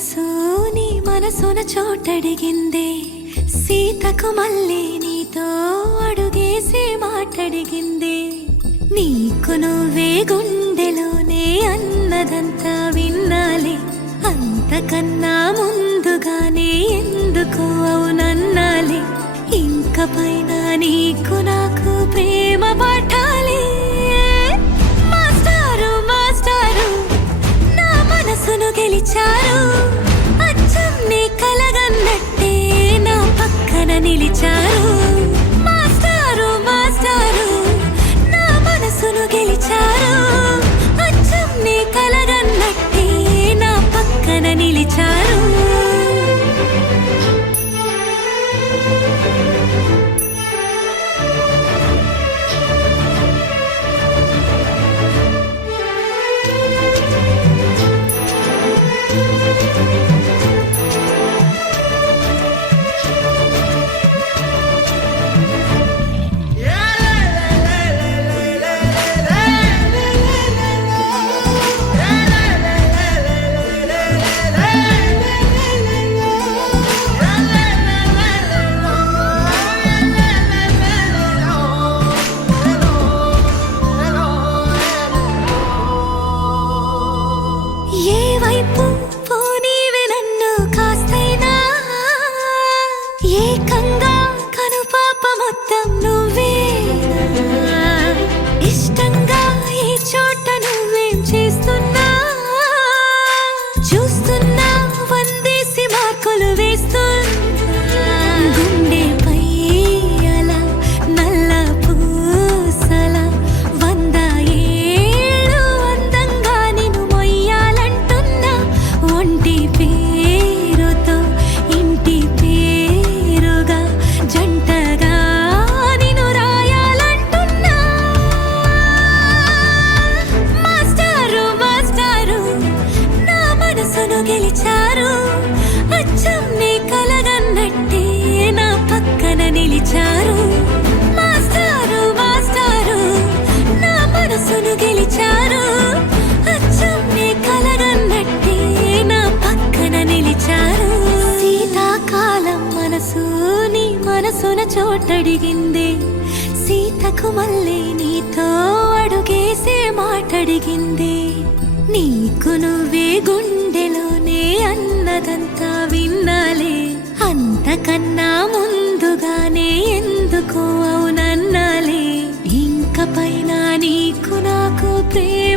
మనసు నీ మనసున చోటడిగిందే, సీతకు మళ్ళీ నీతో అడుగేసి మాటడిగిందే. నీకు నువ్వే గుండెలోనే అన్నదంతా విన్నాలే, అంతకన్నా ముందుగానే ఎందుకు అవునన్నాలే. ఇంక పైన నీకు నాకు ప్రేమ పాఠాలే. మాస్టారు మాస్టారు నా మనసును గెలిచారు, అచ్చం నీ కలగన్నట్టే నా పక్కన నిలిచారు. మాస్టారు మాస్టారు నా మనసును గెలిచారు, అచ్చం నీ కలగన్నట్టే నా పక్కన నిలిచారు. ఏ వైపు పోనీవి నన్ను కాస్తైనా, ఏకంగా కనుపాప మొత్తం నువ్వేనా. ఇష్టంగా ఈ చోట నువ్వేం చేస్తున్నా, చూస్తున్నా వందేసి మార్కులు వేస్తున్నా. గుండెపై అలా నల్ల పూసల 100 ఏళ్ళు అందంగా నిన్ను మొయ్యాలంటున్నా. ఒంటి పేరుతో ఇంటి పేరుగా జంటగా నిన్ను రాయాలంటున్నా. మాస్టారు మాస్టారు నా మనసును గెలిచారు, అచ్చం నీ కలగన్నట్టే నా పక్కన నిలిచారు. మాస్టారు మాస్టారు నా మనసును గెలిచారు, అచ్చం నీ కలగన్నట్టే నా పక్కన నిలిచారు. శీతాకాలం మనసు నీ మనసున చోటడిగిందే, సీతకు మళ్ళీ నీతో అడుగేసే మాటడిగిందే. నీకు నువ్వే గుండెలోనే అన్నదంతా విన్నాలే, అంతకన్నా ముందుగానే ఎందుకు అవునన్నాలే. ఇంక పైన నీకు నాకు ప్రేమ